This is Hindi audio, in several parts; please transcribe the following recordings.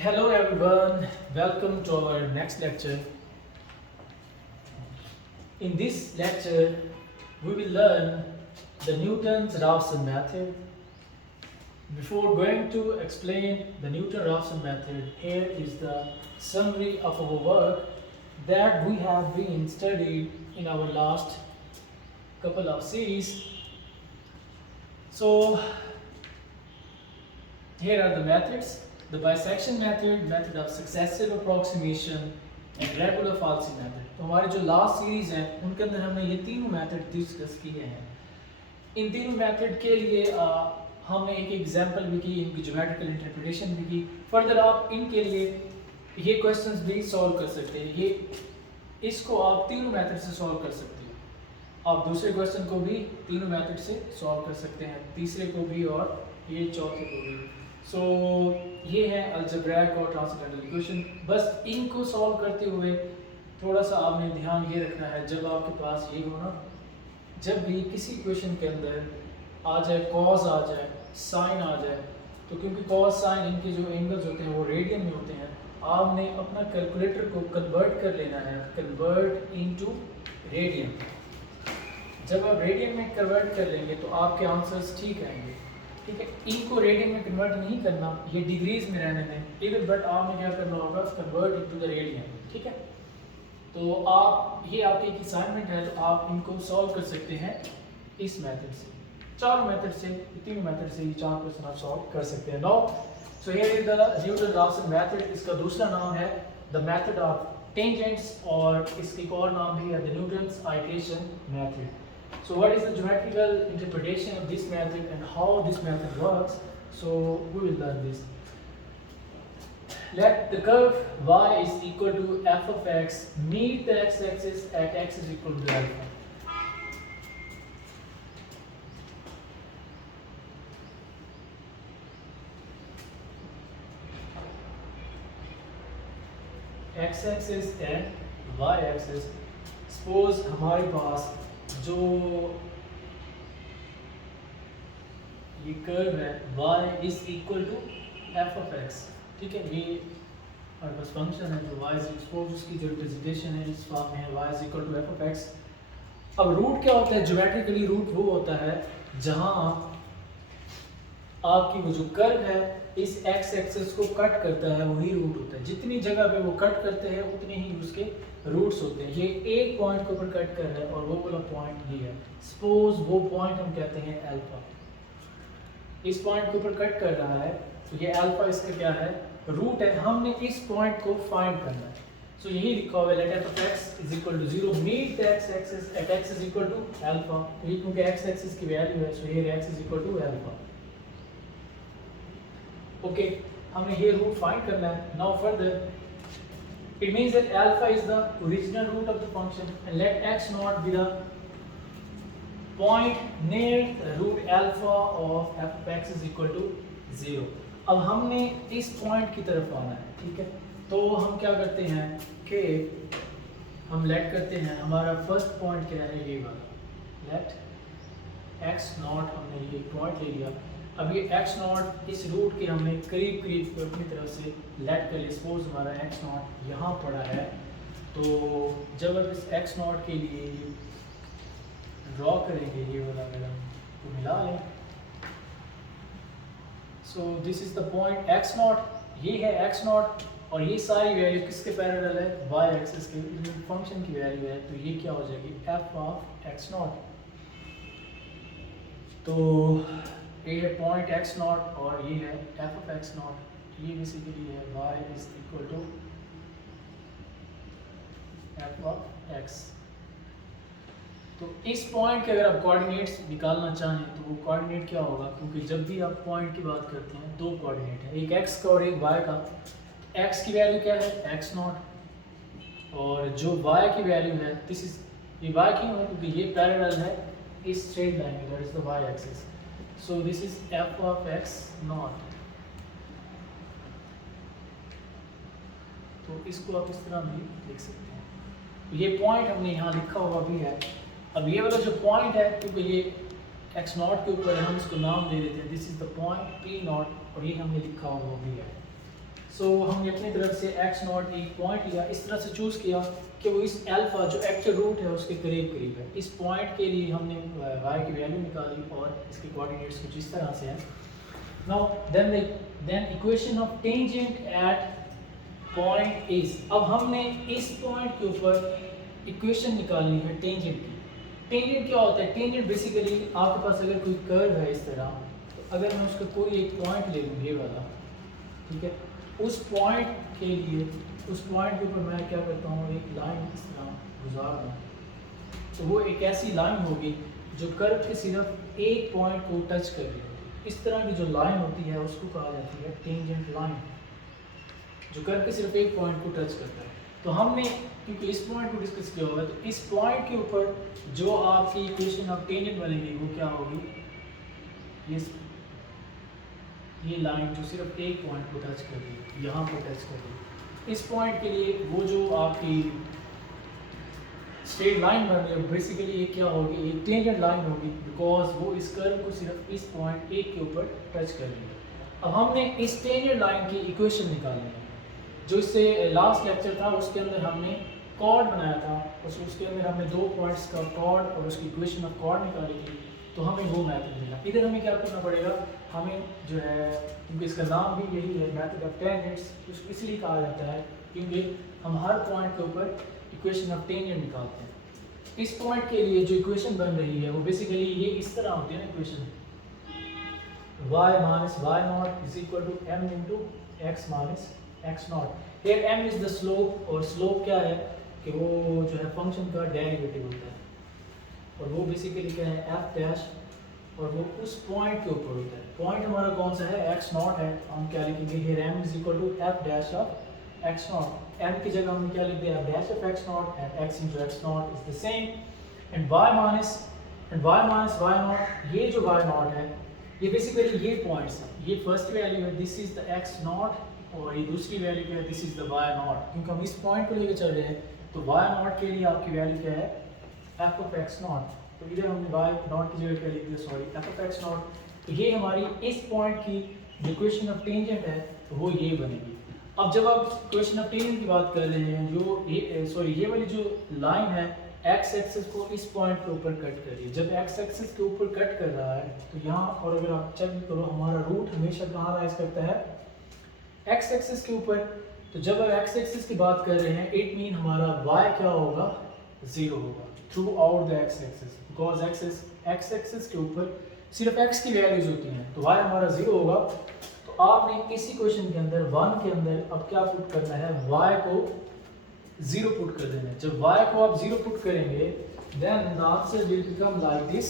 Hello everyone, welcome to our next lecture. In this lecture, we will learn the Newton-Raphson method. Before going to explain the Newton-Raphson method, here is the summary of our work that we have been studied in our last couple of series. So, here are the methods: the bisection method, method of successive approximation and regular falsy method. तो हमारे जो लास्ट सीरीज हैं उनके अंदर हमने ये तीनों मेथड डिस्कस किए हैं। इन तीनों मेथड के लिए हमने एक एग्जांपल भी की, इनकी ज्योमेट्रिकल इंटरप्रिटेशन भी की। फर्दर आप इनके लिए ये क्वेश्चंस भी सॉल्व कर सकते हैं। ये इसको आप तीनों मेथड से सॉल्व कर सकते हैं। आप दूसरे क्वेश्चन को भी तीनों मेथड से सॉल्व कर सकते हैं, तीसरे को भी और ये चौथे को भी। सो ये है अलजेब्रिक और ट्रांसेंडेंटल इक्वेशन। बस इनको सॉल्व करते हुए थोड़ा सा आपने ध्यान ये रखना है, जब आपके पास ये हो ना, जब भी किसी इक्वेशन के अंदर आ जाए कॉस, आ जाए साइन, आ जाए, तो क्योंकि कॉस साइन इनके जो एंगल्स होते हैं वो रेडियन में होते हैं, आपने अपना कैलकुलेटर को कन्वर्ट कर लेना है, कन्वर्ट इनटू रेडियन। जब आप रेडियन में कन्वर्ट कर लेंगे तो आपके आंसर्स ठीक आएंगे। ठीक है, इनको रेडियन में कन्वर्ट नहीं करना, ये डिग्रीज में रहने दें इधर, बट आपने क्या करना होगा, कन्वर्ट इनटू द रेडियन। ठीक है, तो आप ये आपकी एक असाइनमेंट है, तो आप इनको सॉल्व कर सकते हैं इस मेथड से, चारों मेथड से, तीनों मेथड से ये चार क्वेश्चन आप सॉल्व कर सकते हैं। Now so here is the Newton-Raphson method. इसका दूसरा नाम है द मेथड ऑफ टेंजेंट्स, और इसके एक और नाम भी है the Newton's iteration method. So what is the geometrical interpretation of this method and how this method works? So we will learn this. Let the curve y is equal to f of x meet the x-axis at x is equal to alpha. X-axis and y-axis. Suppose हमारे पास जो ये कर्व है y is equal to f of x. ठीक है, ये हमारे पास फंक्शन है जो y इज सपोज उसकी जो रिप्रेजेंटेशन है इस फॉर्म में है y is equal to f of x. अब रूट क्या होता है? ज्योमेट्रिकली रूट वो होता है जहां आपकी वो जो कर्व है इस एक्स एक्सिस को कट करता है, वही रूट होता है। जितनी जगह पे वो कट करते हैं उतने ही उसके रूट्स होते हैं। ये एक पॉइंट के ऊपर कट कर रहा है और वो वाला पॉइंट ये है। सपोज वो पॉइंट हम कहते हैं अल्फा, इस पॉइंट के ऊपर कट कर रहा है, तो ये अल्फा इसका क्या है? रूट है। हमने इस पॉइंट को फाइंड करना है। सो यही लिखा हुआ है let f of x is equal to 0 meet the x axis at x is equal to alpha. ये क्योंकि एक्स एक्सिस की वैल्यू है, सो ये x is equal to alpha. Okay, हमने ये रूट फाइंड करना है। Now further it means that alpha is the original root of the function and let x naught be the point near the root alpha of f of x is equal to 0। अब हमने इस पॉइंट की तरफ आना है। ठीक है, तो हम क्या करते हैं कि हम लेट करते हैं, हमारा फर्स्ट पॉइंट क्या है, ये वाला लेट x नॉट, हमने ये पॉइंट ले लिया। अब ये x नॉट इस रूट के हमने करीब करीब अपनी तरफ से लेट कर लिया। सपोज हमारा x नॉट यहाँ पड़ा है, तो जब हम इस x नॉट के लिए ड्रॉ करेंगे, ये वाला अगर हम तो मिला लें, so this is the point x naught, ये है x नॉट, और ये सारी वैल्यू किसके पैरेलल है? y एक्सिस के फंक्शन की वैल्यू है। तो ये क्या हो जाएगी? f of x not. तो ये है पॉइंट x नॉट और ये है f ऑफ x नॉट। ये बेसिकली है y is equal to f of x। तो इस पॉइंट के अगर आप कोऑर्डिनेट्स निकालना चाहें तो वो कोऑर्डिनेट क्या होगा? क्योंकि जब भी आप पॉइंट की बात करते हैं दो कोऑर्डिनेट है, एक x का और एक y का। x की वैल्यू क्या है? x नॉट, और जो y की वैल्यू है दिस इज, ये y क्यों है? क्योंकि ये पैरेलल है इस स्ट्रेट लाइन में, that is the y axis. So this is f of x naught। तो इसको आप इस तरह भी लिख सकते हैं। ये पॉइंट हमने यहाँ लिखा हुआ भी है। अब ये वाला जो पॉइंट है, क्योंकि ये x नॉट के ऊपर है, हम इसको नाम दे देते हैं, this is the point p not, और ये हमने लिखा हुआ भी है। सो हमने अपनी तरफ से एक्स नॉट एक पॉइंट लिया, इस तरह से चूज़ किया कि वो इस अल्फा जो एक्चुअल रूट है उसके करीब करीब है। इस पॉइंट के लिए हमने y की वैल्यू निकाली और इसके कोऑर्डिनेट्स कुछ इस तरह से हैं। Now then equation of tangent at point is, अब हमने इस पॉइंट के ऊपर इक्वेशन निकालनी है टेंजेंट की। टेंजेंट क्या होता है? टेंजेंट बेसिकली आपके पास अगर कोई कर्व है इस तरह, तो अगर मैं उसका कोई एक पॉइंट ले लूँ ये वाला, ठीक है, उस पॉइंट के लिए उस पॉइंट के ऊपर मैं क्या करता हूँ, एक लाइन इस तरह गुजार दूँ, तो वो एक ऐसी लाइन होगी जो कर्व के सिर्फ एक पॉइंट को टच कर रही होगी। इस तरह की जो लाइन होती है उसको कहा जाती है टेंजेंट लाइन, जो कर्व के सिर्फ एक पॉइंट को टच करता है। तो हमने क्योंकि इस पॉइंट को डिस्कस किया होगा, तो इस पॉइंट के ऊपर जो आपकी इक्वेशन ऑफ टेंजेंट बनेगी वो क्या होगी, ये लाइन जो सिर्फ एक पॉइंट को टच कर रही है, यहाँ पर टच कर रही है। इस पॉइंट के लिए वो जो आपकी स्ट्रेट लाइन बन रही है बेसिकली ये क्या होगी, एक टेंजेंट लाइन होगी, बिकॉज वो इस कर्व को सिर्फ इस पॉइंट एक के ऊपर टच कर रही है। अब हमने इस टेंजेंट लाइन की इक्वेशन निकालनी है। जो इससे लास्ट लेक्चर था उसके अंदर हमने कॉर्ड बनाया था, उसके अंदर हमने दो पॉइंट्स का कॉर्ड और उसकी इक्वेशन ऑफ कॉर्ड निकाली थी, तो हमें वो मेथड मिला। इधर हमें क्या करना पड़ेगा, हमें जो है, क्योंकि इसका नाम भी यही है मेथड ऑफ टेंजेंट्स, उसको इसलिए कहा जाता है क्योंकि हम हर पॉइंट के ऊपर इक्वेशन ऑफ टेंजेंट निकालते हैं। इस पॉइंट के लिए जो इक्वेशन बन रही है वो बेसिकली ये इस तरह होती है ना equation, y minus y naught is equal to m into x minus x naught। here m is the slope, और slope क्या है कि वो जो है फंक्शन का डेरिवेटिव होता है, और वो बेसिकली क्या है f डैश, और वो उस पॉइंट के ऊपर होता है। पॉइंट हमारा कौन सा है, x नॉट है, हम क्या लिखेंगे, here m is equal to f dash of x naught। m की जगह हमने क्या लिख दिया, f dash of x naught, and x into x naught is the same, and y minus y naught, ये जो y naught है ये बेसिकली ये पॉइंट्स है, ये फर्स्ट वैल्यू है, this is the x not, और ये दूसरी वैल्यू क्या है, this is the y not. क्योंकि हम इस पॉइंट को लेकर चल रहे हैं, तो y नॉट के लिए आपकी वैल्यू क्या है, f of x नॉट। तो इधर हमने y नॉट की जगह क्या लिख दिया, sorry f of x not. तो ये हमारी इस पॉइंट की इक्वेशन ऑफ टेंजेंट है, तो वो ये बनेगी। अब जब आप इक्वेशन ऑफ टेंजेंट की बात कर रहे हैं, जो ये वाली जो लाइन है एक्स एक्सिस को इस पॉइंट के ऊपर कट कर रही है। जब एक्स एक्सिस के ऊपर कट कर रहा है तो यहाँ, और अगर आप चेक करो हमारा रूट हमेशा कहाँ राइज करता है, एक्स एक्सिस के ऊपर। तो जब आप एक्स एक्सिस की बात कर रहे हैं, इट मीन हमारा वाई क्या होगा, 0 होगा through out the x axis, because x axis के ऊपर सिर्फ एक्स की वैल्यूज होती हैं, तो वाई हमारा 0 होगा। तो आपने इस इक्वेशन के अंदर 1 के अंदर अब क्या पुट करना है, वाई को 0 पुट कर देना है। जब y को आप 0 पुट करेंगे, then the answer will become like this।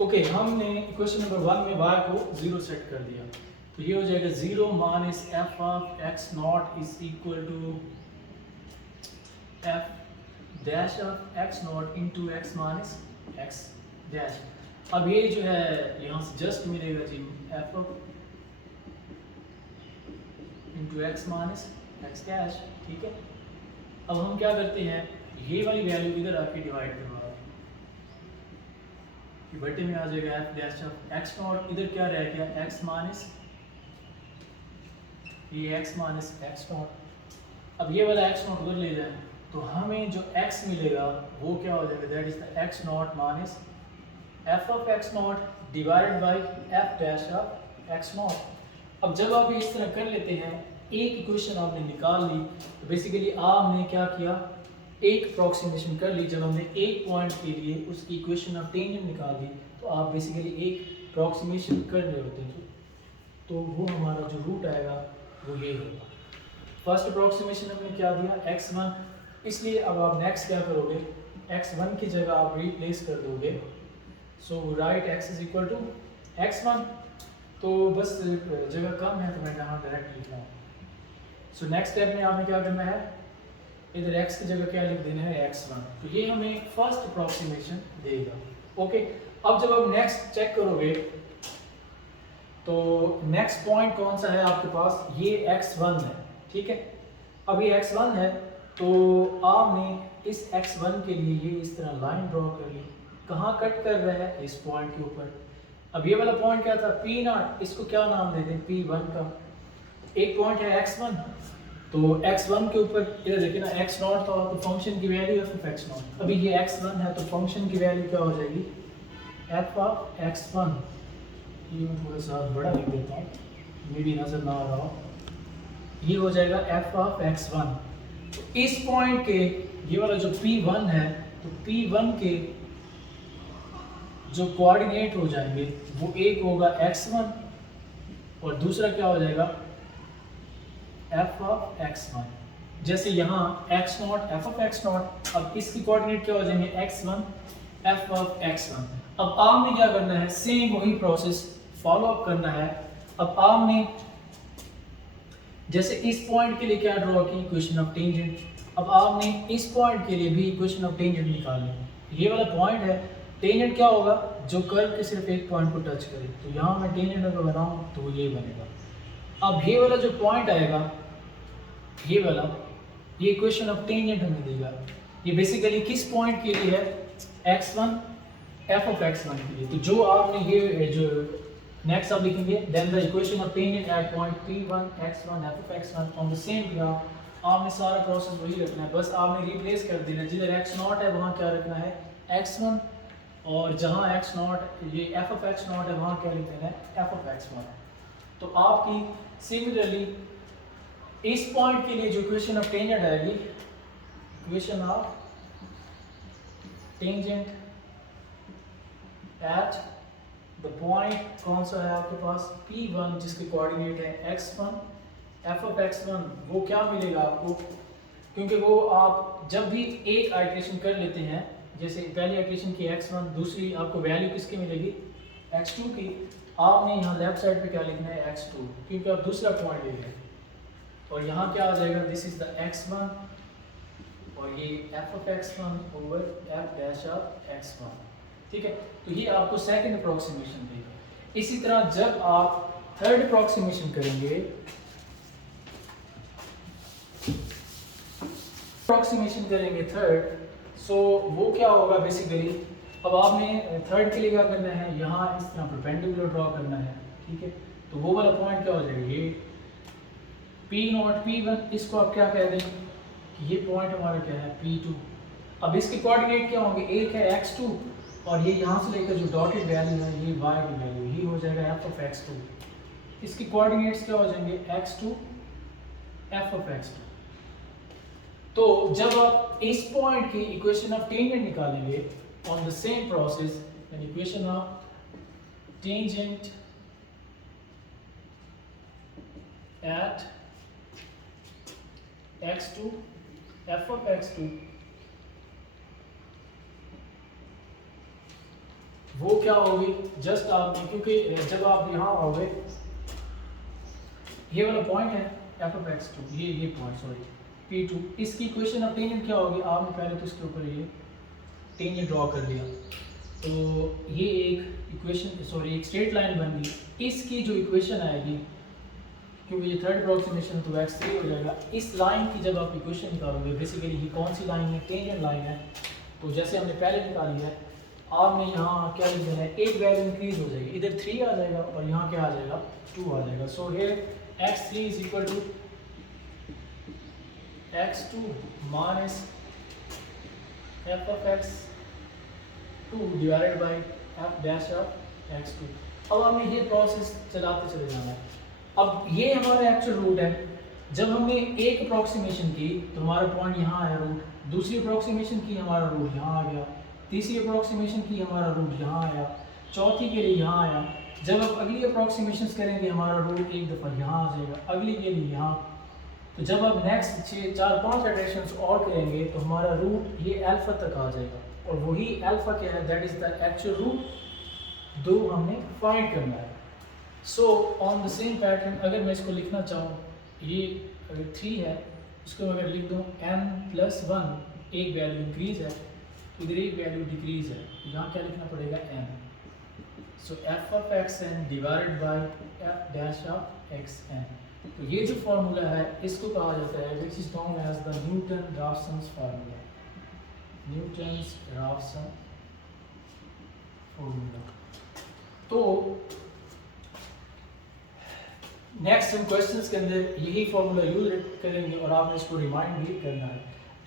Okay, हमने इक्वेशन नंबर 1 में y को 0 सेट कर दिया, तो ये हो जाएगा 0 minus f of x not is equal to f dash of x not into x minus x dash. अब ये जो है यहाँ से जस्ट मिलेगा जी f of into x minus x dash, ठीक है। अब हम क्या करते हैं, ये वाली वैल्यू इधर आके डिवाइड करवा, बटे में आ जाएगा F dash of x not, इधर क्या रह गया एक्स माइनस ये x माइनस एक्स नॉट। अब ये वाला x नॉट उधर ले जाए तो हमें जो x मिलेगा वो क्या हो जाएगा, that is the x not minus f of x not divided by f dash of x not. अब जब आप इस तरह कर लेते हैं, एक इक्वेशन आपने निकाल ली, तो बेसिकली आपने क्या किया, एक अप्रोक्सीमेशन कर ली। जब हमने एक पॉइंट के लिए उसकी इक्वेशन ऑफ टेंजेंट निकाल दी, तो आप बेसिकली एक अप्रोक्सीमेशन कर रहे होते हैं, तो वो हमारा जो रूट आएगा वो ये होगा। फर्स्ट अप्रोक्सीमेशन हमने क्या दिया, x1, इसलिए अब आप नेक्स्ट क्या करोगे, x1 की जगह आप रिप्लेस कर दोगे, so right x is equal to x1। तो बस जगह कम है तो मैं यहाँ डायरेक्ट लिख रहा हूँ। सो नेक्स्ट स्टेप में आपने क्या करना है, इधर x की जगह क्या लिख देना है x1, तो ये हमें फर्स्ट अप्रोक्सीमेशन देगा। ओके, अब जब आप नेक्स्ट चेक करोगे तो नेक्स्ट पॉइंट कौन सा है आपके पास, ये x1 है, ठीक है। अब ये x1 है तो आपने इस x1 के लिए ये इस तरह लाइन ड्रॉ कर ली, कहाँ कट कर रहा है, इस पॉइंट के ऊपर। अब ये वाला पॉइंट क्या था, P0, इसको क्या नाम दे दें, P1 का। एक पॉइंट है x1, तो x1 के ऊपर इधर देखिए ना x0 था तो फंक्शन की वैल्यू f ऑफ x0। अभी ये x1 है तो फंक्शन की वैल्यू क्या हो जाएगी, f ऑफ x1। ये मैं थोड़ा सा बड़ा लिख देता हूँ, मे भी नजर ना आ रहा हो, ये हो जाएगा f ऑफ x1। तो इस पॉइंट के ये वाला जो P1 है, तो P1 के जो कोऑर्डिनेट हो जाएंगे वो एक होगा x1 और दूसरा क्या हो जाएगा f ऑफ x1। जैसे यहाँ x0 f ऑफ x0, अब इसकी कोऑर्डिनेट क्या हो जाएंगे x1 f ऑफ x1। अब आपने क्या करना है, सेम वही प्रोसेस फॉलो अप करना है। अब आपने जैसे इस पॉइंट के लिए क्या ड्रॉ की, इक्वेशन ऑफ टेंजेंट। अब आपने इस पॉइंट के लिए भी इक्वेशन ऑफ टेंजेंट निकालनी। ये वाला पॉइंट है, टेंजेंट क्या होगा, जो कर्व के सिर्फ एक पॉइंट को टच करे। तो यहाँ मैं टेंजेंट अगर बनाऊँ तो ये बनेगा। अब ये वाला जो पॉइंट आएगा, ये वाला, ये इक्वेशन ऑफ टेंजेंट हमें देगा। ये बेसिकली किस पॉइंट के लिए है, x1 f ऑफ x1 के लिए। तो जो आपने ये जो नेक्स्ट आप लिखेंगे, then the equation of tangent at point P1 x1 f of x1 on the same graph. आपने सारा प्रोसेस वही रखना है, बस आपने रिप्लेस कर देना। जिधर x0 है वहाँ क्या रखना है, x1, और जहाँ x0 ये f ऑफ x0 है वहाँ क्या लिख देना है, f ऑफ x1। तो आपकी सिमिलरली इस पॉइंट के लिए जो इक्वेशन ऑफ टेंजेंट आएगी, equation of tangent at the point कौन सा है आपके पास, P1, जिसके कोऑर्डिनेट है x1 f ऑफ x1, वो क्या मिलेगा आपको, क्योंकि वो आप जब भी एक आइट्रेशन कर लेते हैं, जैसे पहली आइट्रेशन की x1, दूसरी आपको वैल्यू किसकी मिलेगी, x2 की। आपने यहाँ लेफ्ट साइड पे क्या लिखना है, x2, क्योंकि आप दूसरा पॉइंट ले रहे हैं। और यहाँ क्या आ जाएगा, दिस इज द x1 और ये f of x1 over f dash of x1, ठीक है। तो ये आपको सेकंड अप्रोक्सीमेशन देगा। इसी तरह जब आप थर्ड अप्रोक्सीमेशन करेंगे, थर्ड, सो वो क्या होगा बेसिकली। अब आपने थर्ड के लिए क्या करना है, यहाँ इस तरह परपेंडिकुलर ड्रॉ करना है, ठीक है। तो वो वाला पॉइंट क्या हो जाएगा, ये P0 P1, इसको आप क्या कह देंगे कि ये पॉइंट हमारा क्या है, P2। अब इसके कोऑर्डिनेट क्या होंगे, एक है x2 और ये यहाँ से लेकर जो डॉटेड वैल्यू है ये y की वैल्यू, ये हो जाएगा f ऑफ x2। इसके कोऑर्डिनेट्स क्या हो जाएंगे, x2 f ऑफ x2। तो जब आप इस पॉइंट की इक्वेशन ऑफ टेंजेंट निकालेंगे on the same process, equation of tangent eight x2 f of x2, वो क्या होगी, जस्ट आपने, क्योंकि जब आप यहाँ आओगे, ये वाला पॉइंट है f of x2, ये पॉइंट सॉरी P2, इसकी इक्वेशन ऑफ टेंजेंट क्या होगी, आपने पहले तो इसके ऊपर ये टेंजेंट ड्रॉ कर लिया, तो ये एक इक्वेशन सॉरी एक स्ट्रेट लाइन बन गई। इसकी जो इक्वेशन आएगी, क्योंकि ये थर्ड अप्रोक्सीमेशन तो x3 हो जाएगा, इस लाइन की जब आप इक्वेशन निकालोगे, बेसिकली ये कौन सी लाइन है, टेंजेंट लाइन है। तो जैसे हमने पहले निकाली है, आपने यहाँ क्या लिख देना है, एक वैल्यू इंक्रीज हो जाएगी, इधर 3 आ जाएगा और यहाँ क्या आ जाएगा, 2 आ जाएगा। So here x3 is equal to x2 minus f of x2 divided by f dash of x2। अब हमें ये प्रोसेस चलाते चले जाना है। अब ये हमारा एक्चुअल रूट है। जब हमने एक अप्रोक्सीमेशन की तो हमारा पॉइंट यहाँ आया रूट, दूसरी अप्रोक्सीमेशन की हमारा रूट यहाँ आ गया, तीसरी अप्रोक्सीमेशन की हमारा रूट यहाँ आया, चौथी के लिए यहाँ आया। जब आप अगली अप्रोक्सीमेशंस करेंगे हमारा रूट एक दफ़ा यहाँ आ जाएगा, अगली के लिए यहाँ। तो जब आप नेक्स्ट 4-5 इटरेशंस और करेंगे तो हमारा रूट ये अल्फा तक आ जाएगा, और वही अल्फा क्या है, that is the actual root दो हमने फाइंड करना है। So on the same pattern, अगर मैं इसको लिखना चाहूँ, ये अगर 3 है उसको अगर लिख दूँ n+1, एक वैल्यू इंक्रीज है, इधर एक वैल्यू डिक्रीज है, यहाँ क्या लिखना पड़ेगा n। So f of x n divided by f dash of x n. तो ये जो फार्मूला है इसको कहा जाता है which is known as the Newton Raphson formula, Newton's Raphson formula. तो नेक्स्ट हम क्वेश्चंस के अंदर यही फार्मूला यूज करेंगे और आपने इसको रिमाइंड भी करना है।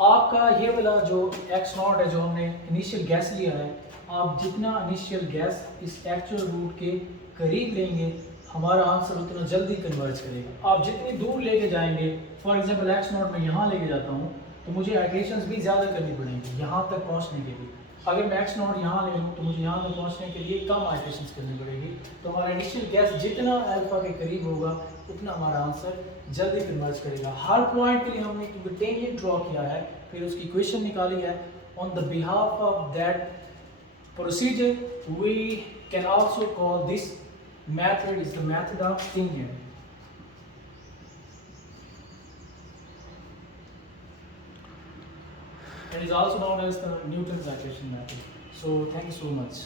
आपका ये वाला जो एक्स नॉट है जो हमने इनिशियल गैस लिया है, आप जितना इनिशियल गैस इस एक्चुअल रूट के करीब लेंगे हमारा आंसर उतना जल्दी कन्वर्ज करेगा। आप जितनी दूर लेके जाएंगे, फॉर एग्जांपल एक्स नॉट में यहाँ लेके जाता हूँ तो मुझे आइट्रेशंस भी ज़्यादा करनी पड़ेंगी यहाँ तक पहुँचने के लिए। अगर मैं एक्स नॉट यहाँ ले लूँ तो मुझे यहाँ तक पहुँचने के लिए कम आइट्रेशंस करनी पड़ेगी। तो हमारा इनिशियल गैस जितना अल्फा के करीब होगा उतना हमारा आंसर जल्दी कन्वर्ज करेगा। हर पॉइंट के लिए हमने एक टेंजेंट ड्रॉ किया है, फिर उसकी इक्वेशन निकाली है। On the behalf of that procedure we can also call this method is the method of tangent. It is also known as the Newton's iteration method. So thank you so much.